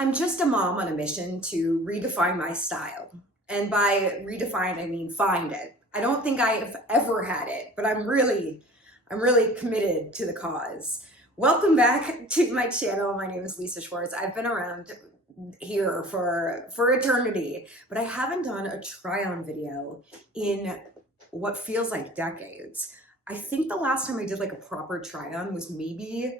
I'm just a mom on a mission to redefine my style. And by redefine, I mean find it. I don't think I've ever had it, but I'm really committed to the cause. Welcome back to my channel. My name is Lisa Schwartz. I've been around here for eternity, but I haven't done a try-on video in what feels like decades. I think the last time I did like a proper try-on was maybe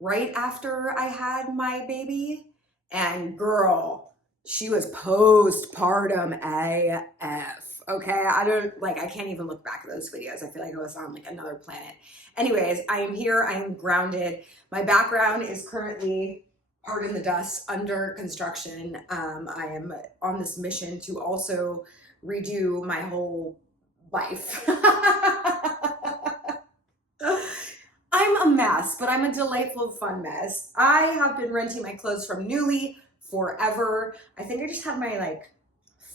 right after I had my baby. And girl, she was postpartum AF. Okay, I can't even look back at those videos. I feel like I was on like another planet. Anyways, I am here, I am grounded. My background is currently, pardon the dust, under construction. I am on this mission to also redo my whole life. I'm a mess, but I'm a delightful, fun mess. I have been renting my clothes from Nuuly forever. I think I just had my like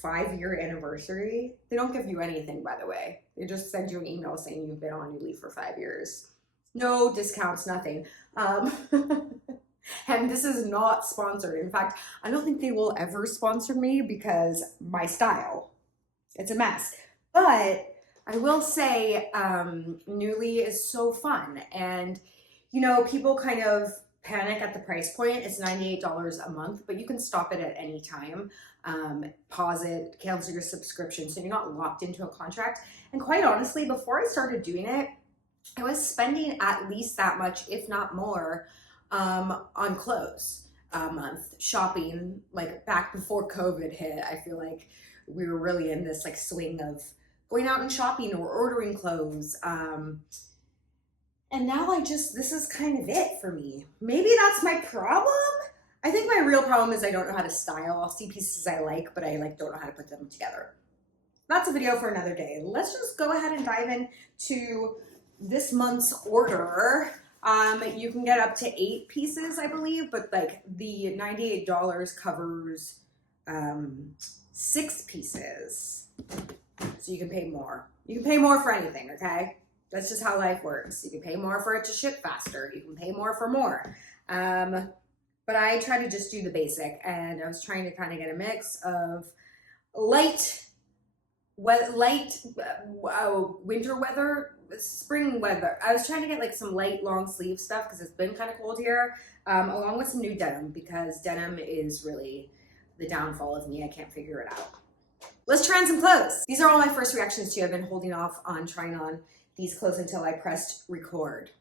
5-year anniversary. They don't give you anything, by the way. They just send you an email saying you've been on Nuuly for 5 years. No discounts, nothing. And this is not sponsored. In fact, I don't think they will ever sponsor me because my style, it's a mess. But I will say Nuuly is so fun, and you know, people kind of panic at the price point. It's $98 a month, but you can stop it at any time, pause it, cancel your subscription, so you're not locked into a contract. And quite honestly, before I started doing it, I was spending at least that much, if not more, on clothes a month, shopping. Like back before COVID hit, I feel like we were really in this like swing of going out and shopping or ordering clothes. And now this is kind of it for me. Maybe that's my problem. I think my real problem is I don't know how to style. I'll see pieces I like, but I don't know how to put them together. That's a video for another day. Let's just go ahead and dive into this month's order. You can get up to 8 pieces, I believe, but like the $98 covers 6 pieces. So you can pay more. You can pay more for anything, okay? That's just how life works. You can pay more for it to ship faster. You can pay more for more. But I try to just do the basic, and I was trying to kind of get a mix of light winter weather, spring weather. I was trying to get like some light long sleeve stuff because it's been kind of cold here, along with some new denim, because denim is really the downfall of me. I can't figure it out. Let's try on some clothes. These are all my first reactions to. I've been holding off on trying on these clothes until I pressed record.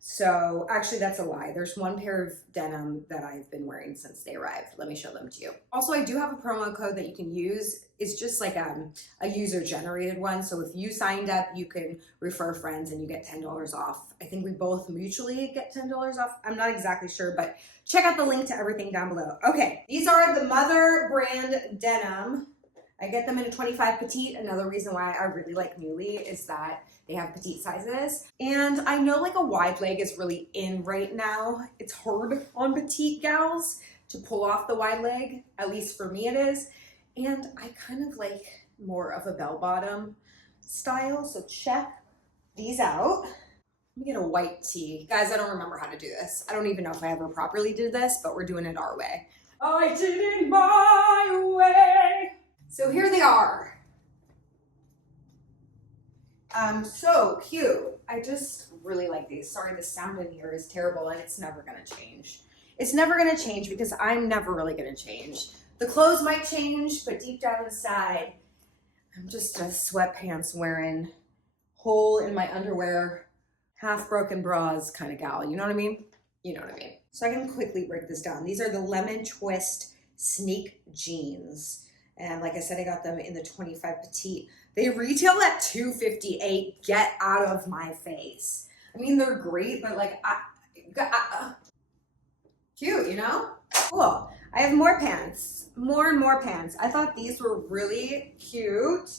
So actually that's a lie. There's one pair of denim that I've been wearing since they arrived. Let me show them to you. Also, I do have a promo code that you can use. It's just like a user generated one. So if you signed up, you can refer friends and you get $10 off. I think we both mutually get $10 off. I'm not exactly sure, but check out the link to everything down below. Okay, these are the Mother brand denim. I get them in a 25 petite. Another reason why I really like Nuuly is that they have petite sizes. And I know like a wide leg is really in right now. It's hard on petite gals to pull off the wide leg. At least for me it is. And I kind of like more of a bell bottom style. So check these out. Let me get a white tee. Guys, I don't remember how to do this. I don't even know if I ever properly did this, but we're doing it our way. I did it my way. So here they are. So cute. I just really like these. Sorry, the sound in here is terrible and it's never gonna change. It's never gonna change because I'm never really gonna change. The clothes might change, but deep down inside, I'm just a sweatpants wearing, hole in my underwear, half broken bras kind of gal. You know what I mean? You know what I mean. So I can quickly break this down. These are the Lemon Twist Sneak Jeans. And like I said, I got them in the 25 petite. They retail at $258. Get out of my face. I mean, they're great, but like, cute, you know? Cool. I have more pants, more and more pants. I thought these were really cute.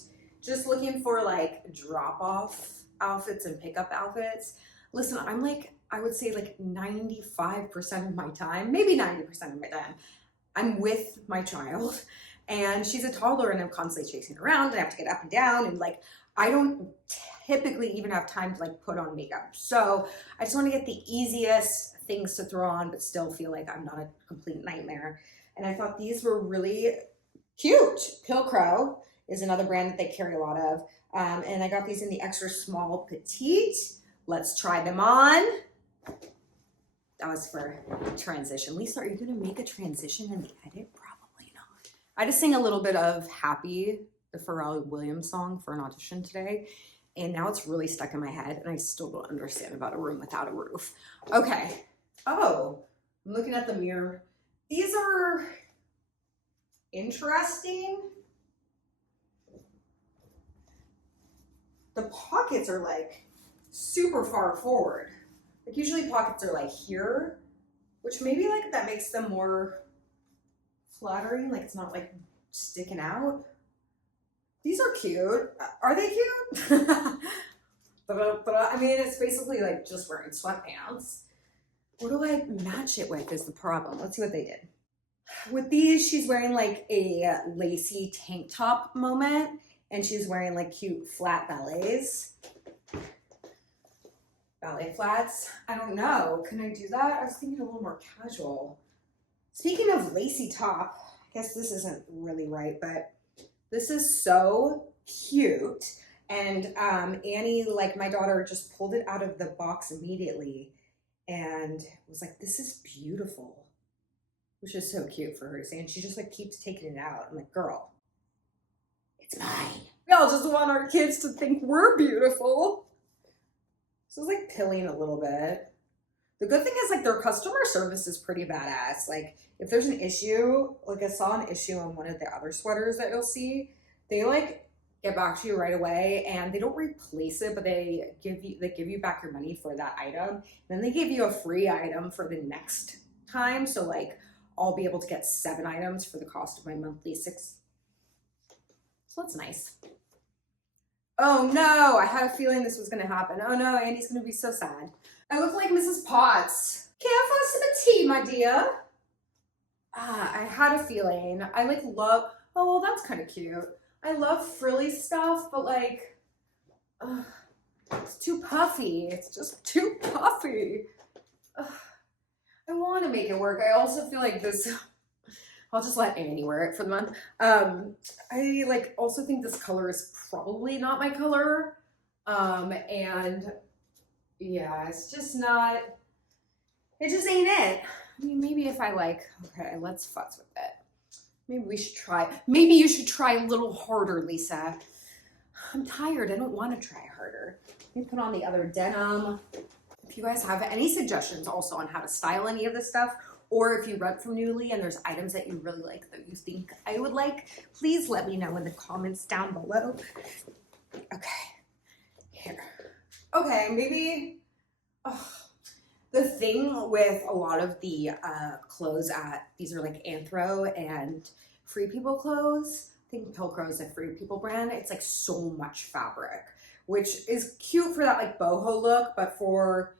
Just looking for like drop-off outfits and pickup outfits. Listen, I'm like, I would say like 95% of my time, maybe 90% of my time, I'm with my child. And she's a toddler and I'm constantly chasing her around. I have to get up and down, and like, I don't typically even have time to like put on makeup. So I just want to get the easiest things to throw on, but still feel like I'm not a complete nightmare. and I thought these were really cute. Pilcrow is another brand that they carry a lot of. And I got these in the extra small petite. Let's try them on. That was for transition. Lisa, are you gonna make a transition in the edit? Probably not. I just sang a little bit of Happy, the Pharrell Williams song, for an audition today. And now it's really stuck in my head and I still don't understand about a room without a roof. Okay. Oh, I'm looking at the mirror. These are interesting. The pockets are like super far forward. Like usually pockets are like here, which maybe like that makes them more flattering. Like it's not like sticking out. These are cute. Are they cute? I mean, it's basically like just wearing sweatpants. What do I match it with is the problem. Let's see what they did. With these, she's wearing like a lacy tank top moment, and she's wearing like cute flat ballets. Ballet flats. I don't know. Can I do that? I was thinking a little more casual. Speaking of lacy top, I guess this isn't really right, but this is so cute. And Annie, like my daughter, just pulled it out of the box immediately and was like, this is beautiful, which is so cute for her to say. And she just like keeps taking it out. I'm like, girl, it's mine. We all just want our kids to think we're beautiful. So it's like pilling a little bit. The good thing is like their customer service is pretty badass. Like if there's an issue, like I saw an issue on one of the other sweaters that you'll see, they like get back to you right away and they don't replace it, but they give you back your money for that item. Then they give you a free item for the next time. So like I'll be able to get 7 items for the cost of my monthly 6. So that's nice. Oh no, I had a feeling this was gonna happen. Oh no, Andy's gonna be so sad. I look like Mrs. Potts. Care for a sip of tea, my dear? I had a feeling. I like love, oh, well, that's kind of cute. I love frilly stuff, but like, it's too puffy. It's just too puffy. I want to make it work. I also feel like this, I'll just let Annie wear it for the month. I like also think this color is probably not my color. And yeah, it's just not, it just ain't it. I mean, maybe if I like, okay, let's futz with it. Maybe we should try, maybe you should try a little harder, Lisa. I'm tired, I don't want to try harder. Let me put on the other denim. If you guys have any suggestions also on how to style any of this stuff, or if you rent from Nuuly and there's items that you really like that you think I would like, please let me know in the comments down below. Okay, here. Okay, maybe, the thing with a lot of the clothes at, these are like Anthro and Free People clothes. I think Pilcrow is a Free People brand. It's like so much fabric, which is cute for that like boho look, but for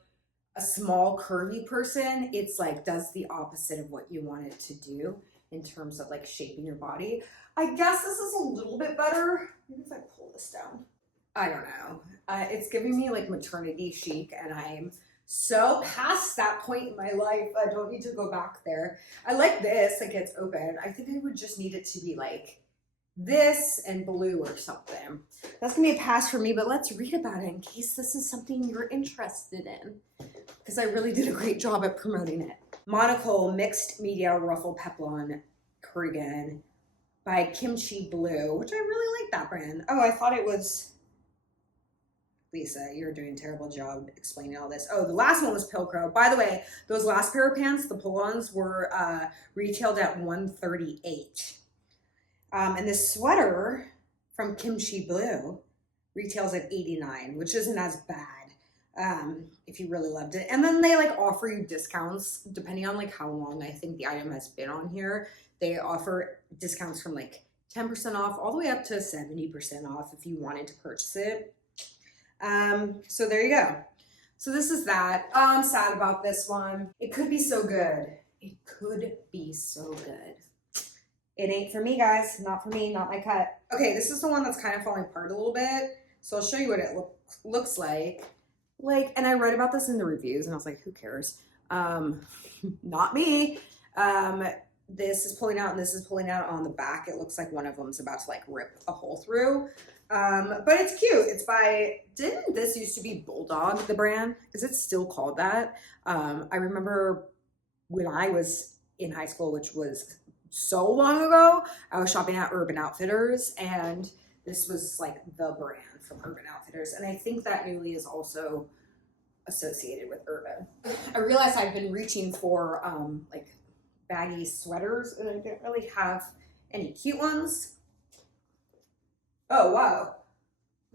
a small curvy person, it's like does the opposite of what you want it to do in terms of like shaping your body. I guess this is a little bit better. Maybe if I pull this down. I don't know. It's giving me like maternity chic and I'm so past that point in my life. I don't need to go back there. I like this, like it's open. I think I would just need it to be like this and blue or something. That's gonna be a pass for me, but let's read about it in case this is something you're interested in, because I really did a great job at promoting it. Monical Mixed Media Ruffle Peplum Cardigan by Kimchi Blue, which I really like that brand. Oh, I thought it was, Lisa, you're doing a terrible job explaining all this. Oh, the last one was Pilcrow. By the way, those last pair of pants, the pull-ons, were retailed at $138. And this sweater from Kimchi Blue retails at $89, which isn't as bad if you really loved it. And then they like offer you discounts depending on like how long I think the item has been on here. They offer discounts from like 10% off all the way up to 70% off if you wanted to purchase it. So there you go. So this is that. I'm sad about this one. It could be so good. It could be so good. It ain't for me, guys. Not for me, not my cut. Okay, this is the one that's kind of falling apart a little bit. So I'll show you what it looks like. And I read about this in the reviews and I was like, who cares? Not me. this is pulling out and this is pulling out on the back. It looks like one of them's about to like rip a hole through. But it's cute. It's by, didn't this used to be Bulldog, the brand? Is it still called that? I remember when I was in high school, which was so long ago, I was shopping at Urban Outfitters, and this was like the brand from Urban Outfitters. And I think that Nuuly is also associated with Urban. I realized I've been reaching for like baggy sweaters, and I didn't really have any cute ones. Oh, wow.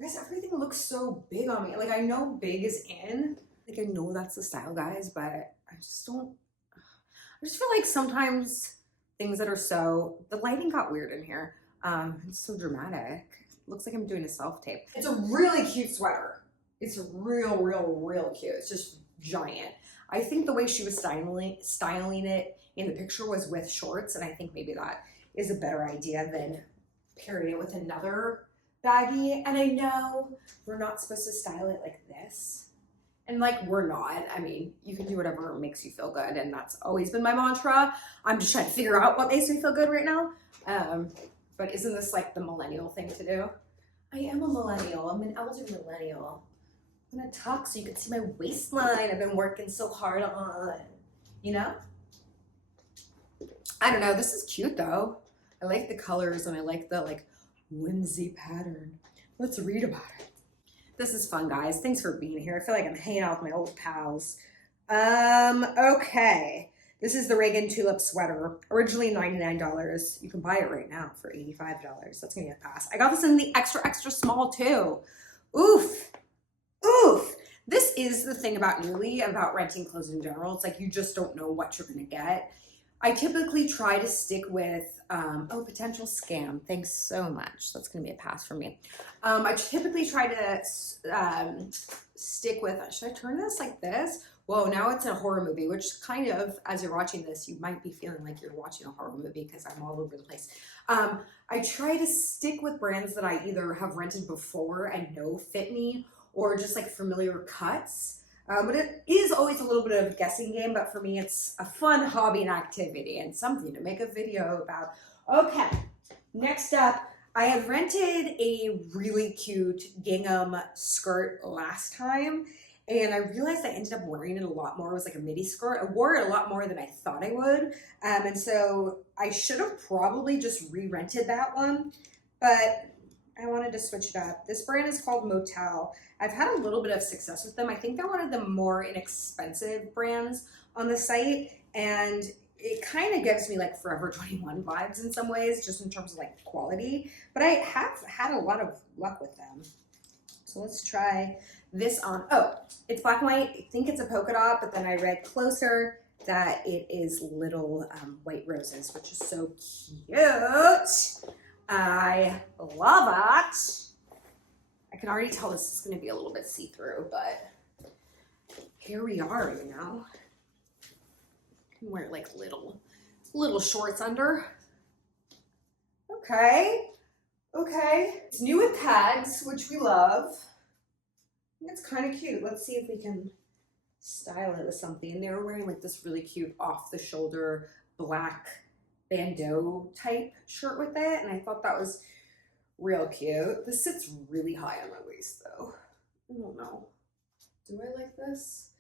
Guys, everything looks so big on me. Like, I know big is in. Like, I know that's the style, guys, but I just don't. I just feel like sometimes things that are so. The lighting got weird in here. It's so dramatic. It looks like I'm doing a self-tape. It's a really cute sweater. It's real cute. It's just giant. I think the way she was styling it in the picture was with shorts, and I think maybe that is a better idea than pairing it with another baggie. And I know we're not supposed to style it like this, and like we're not. I mean, you can do whatever makes you feel good, and that's always been my mantra. I'm just trying to figure out what makes me feel good right now. But isn't this like the millennial thing to do? I am a millennial. I'm an elder millennial. I'm gonna tuck so you can see my waistline. I've been working so hard on, you know? I don't know, this is cute though. I like the colors and I like the like whimsy pattern. Let's read about it. This is fun, guys. Thanks for being here. I feel like I'm hanging out with my old pals. Okay. This is the Reagen Tulip sweater. Originally $99. You can buy it right now for $85. That's gonna be a pass. I got this in the extra small too. Oof. Oof. This is the thing about Nuuly, about renting clothes in general. It's like you just don't know what you're gonna get. I typically try to stick with, oh, potential scam. Thanks so much. That's gonna be a pass for me. I typically try to stick with, should I turn this like this? Whoa, now it's a horror movie, which kind of, as you're watching this, you might be feeling like you're watching a horror movie because I'm all over the place. I try to stick with brands that I either have rented before and know fit me, or just like familiar cuts. But it is always a little bit of a guessing game, but for me, it's a fun hobby and activity and something to make a video about. Okay, next up, I had rented a really cute gingham skirt last time, and I realized I ended up wearing it a lot more. It was like a midi skirt. I wore it a lot more than I thought I would. And so I should have probably just re-rented that one, but I wanted to switch it up. This brand is called Motel. I've had a little bit of success with them. I think they're one of the more inexpensive brands on the site, and it kind of gives me like Forever 21 vibes in some ways, just in terms of like quality, but I have had a lot of luck with them. So let's try this on. Oh, it's black and white. I think it's a polka dot, but then I read closer that it is little white roses, which is so cute. I love it. I can already tell this is going to be a little bit see-through, but here we are, you know. I can wear like little shorts under. Okay. It's new with tags, which we love. It's kind of cute. Let's see if we can style it with something. And they were wearing like this really cute off-the-shoulder black bandeau type shirt with it, and I thought that was real cute. This sits really high on my waist though. I don't know. Do I like this?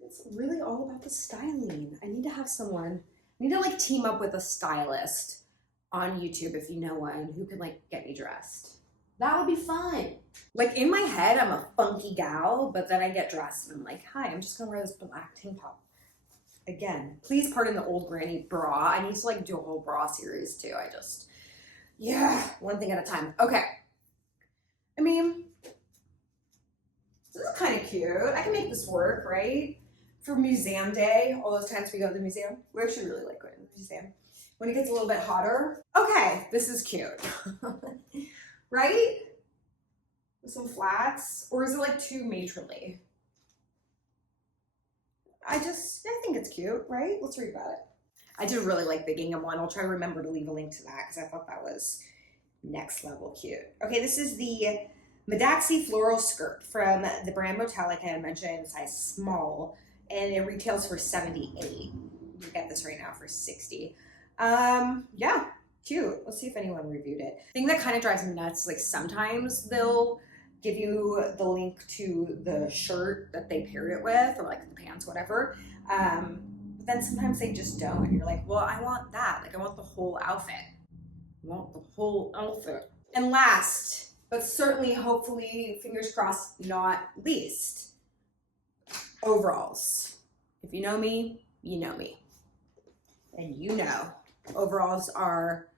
It's really all about the styling. I need to have someone, I need to like team up with a stylist on YouTube, if you know one, who can like get me dressed. That would be fun. Like in my head, I'm a funky gal, but then I get dressed and I'm like, hi, I'm just gonna wear this black tank top. Again, please pardon the old granny bra. I need to like do a whole bra series too. Yeah, one thing at a time. Okay. I mean, this is kind of cute. I can make this work, right? For museum day, all those times we go to the museum. We actually really like going to the museum. When it gets a little bit hotter. Okay, this is cute. Right? With some flats. Or is it like too matronly? I think it's cute, right? Let's read about it. I do really like the gingham one. I'll try to remember to leave a link to that because I thought that was next level cute. Okay, this is the Midaxi floral skirt from the brand Motel, like I had mentioned, size small, and it retails for $78. You get this right now for $60. Yeah, cute. Let's see if anyone reviewed it. The thing that kind of drives me nuts, like sometimes they'll give you the link to the shirt that they paired it with, or like the pants, whatever. But then sometimes they just don't. And you're like, well, I want that. Like I want the whole outfit. I want the whole outfit. And last, but certainly, hopefully, fingers crossed, not least, overalls. If you know me, you know me. And you know, overalls are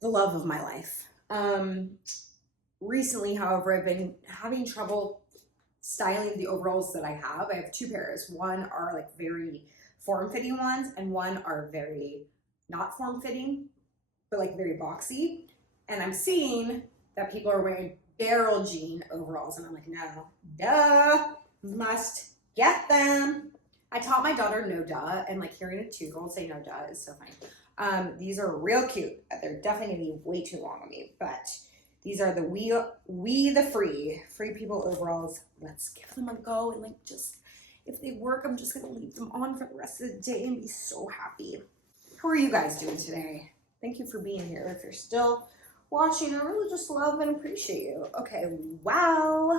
the love of my life. Recently, however, I've been having trouble styling the overalls that I have. I have two pairs. One are like very form-fitting ones, and one are very not form-fitting, but like very boxy. And I'm seeing that people are wearing barrel jean overalls, and I'm like, no, duh, must get them. I taught my daughter no duh, and like hearing a 2-year-old say no duh is so funny. These are real cute. They're definitely gonna be way too long on me, but these are the we the free people overalls. Let's give them a go, and like just if they work, I'm just gonna leave them on for the rest of the day and be so happy. How are you guys doing today? Thank you for being here. If you're still watching, I really just love and appreciate you. Okay, wow.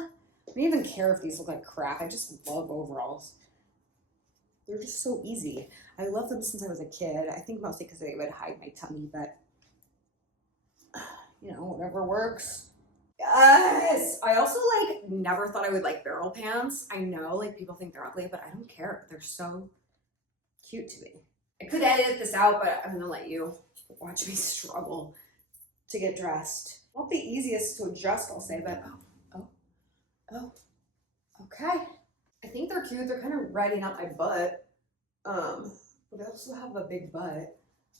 I don't even care if these look like crap. I just love overalls. They're just so easy. I love them since I was a kid. I think mostly because they would hide my tummy, but you know, whatever works. Yes! I also like never thought I would like barrel pants. I know like people think they're ugly, but I don't care. They're so cute to me. I could edit this out, but I'm gonna let you watch me struggle to get dressed. Not the easiest to adjust, I'll say, but oh, okay. I think they're cute. They're kind of riding up my butt. But I also have a big butt.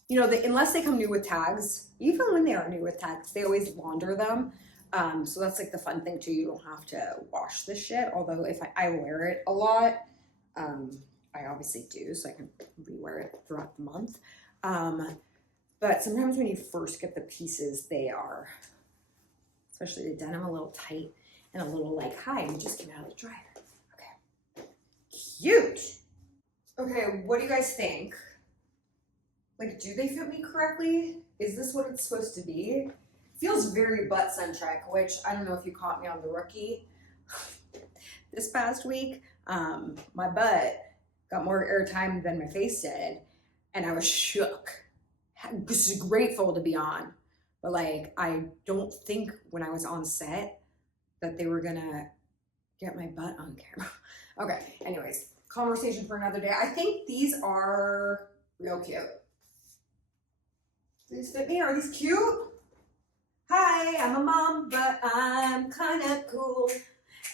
You know, unless they come new with tags, even when they are new with tags, they always launder them. So that's like the fun thing too. You don't have to wash this shit. Although if I wear it a lot, I obviously do, so I can rewear it throughout the month. But sometimes when you first get the pieces, they are, especially the denim, a little tight and a little like, hi, we just came out of the dryer. Okay, cute. Okay, what do you guys think? Like, do they fit me correctly? Is this what it's supposed to be? Feels very butt-centric, which I don't know if you caught me on the rookie. This past week, my butt got more airtime than my face did, and I was shook. Just grateful to be on, but like, I don't think when I was on set that they were gonna get my butt on camera. Okay, anyways, conversation for another day. I think these are real cute. Do these fit me? Are these cute? Hi, I'm a mom, but I'm kind of cool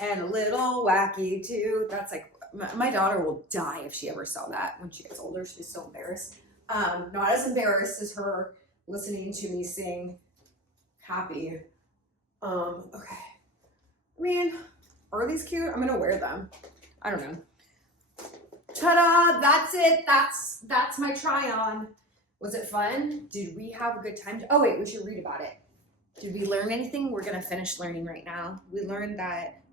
and a little wacky too. That's like, my daughter will die if she ever saw that when she gets older. She's so embarrassed. Not as embarrassed as her listening to me sing happy. Okay. I mean, are these cute? I'm gonna wear them. I don't know. Ta-da! That's it. That's my try on. Was it fun? Did we have a good time? Oh wait, we should read about it. Did we learn anything? We're gonna finish learning right now. We learned that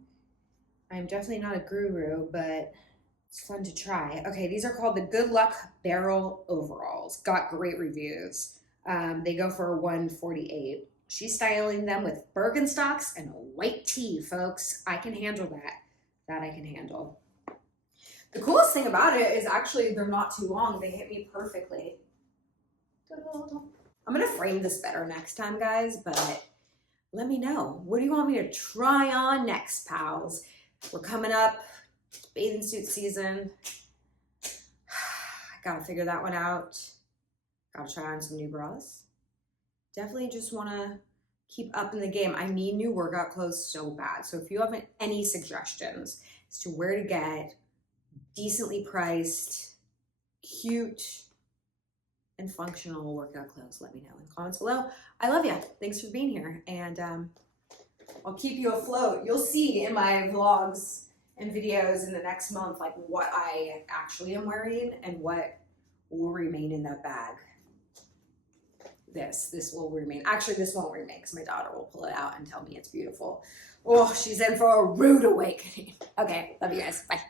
I'm definitely not a guru, but it's fun to try. Okay, these are called the Good Luck Barrel Overalls. Got great reviews. They go for $148. She's styling them with Birkenstocks and a white tee, folks. I can handle that. That I can handle. The coolest thing about it is actually they're not too long. They hit me perfectly. I'm gonna frame this better next time, guys, but let me know. What do you want me to try on next, pals? We're coming up, bathing suit season. I gotta figure that one out. Gotta try on some new bras. Definitely just wanna keep up in the game. I need new workout clothes so bad. So if you have any suggestions as to where to get decently priced, cute, and functional workout clothes, let me know in the comments below. I love you. Thanks for being here, and I'll keep you afloat. You'll see in my vlogs and videos in the next month like what I actually am wearing and what will remain in that bag. This will remain. Actually, this won't remain because my daughter will pull it out and tell me it's beautiful. Oh, she's in for a rude awakening. Okay, love you guys. Bye.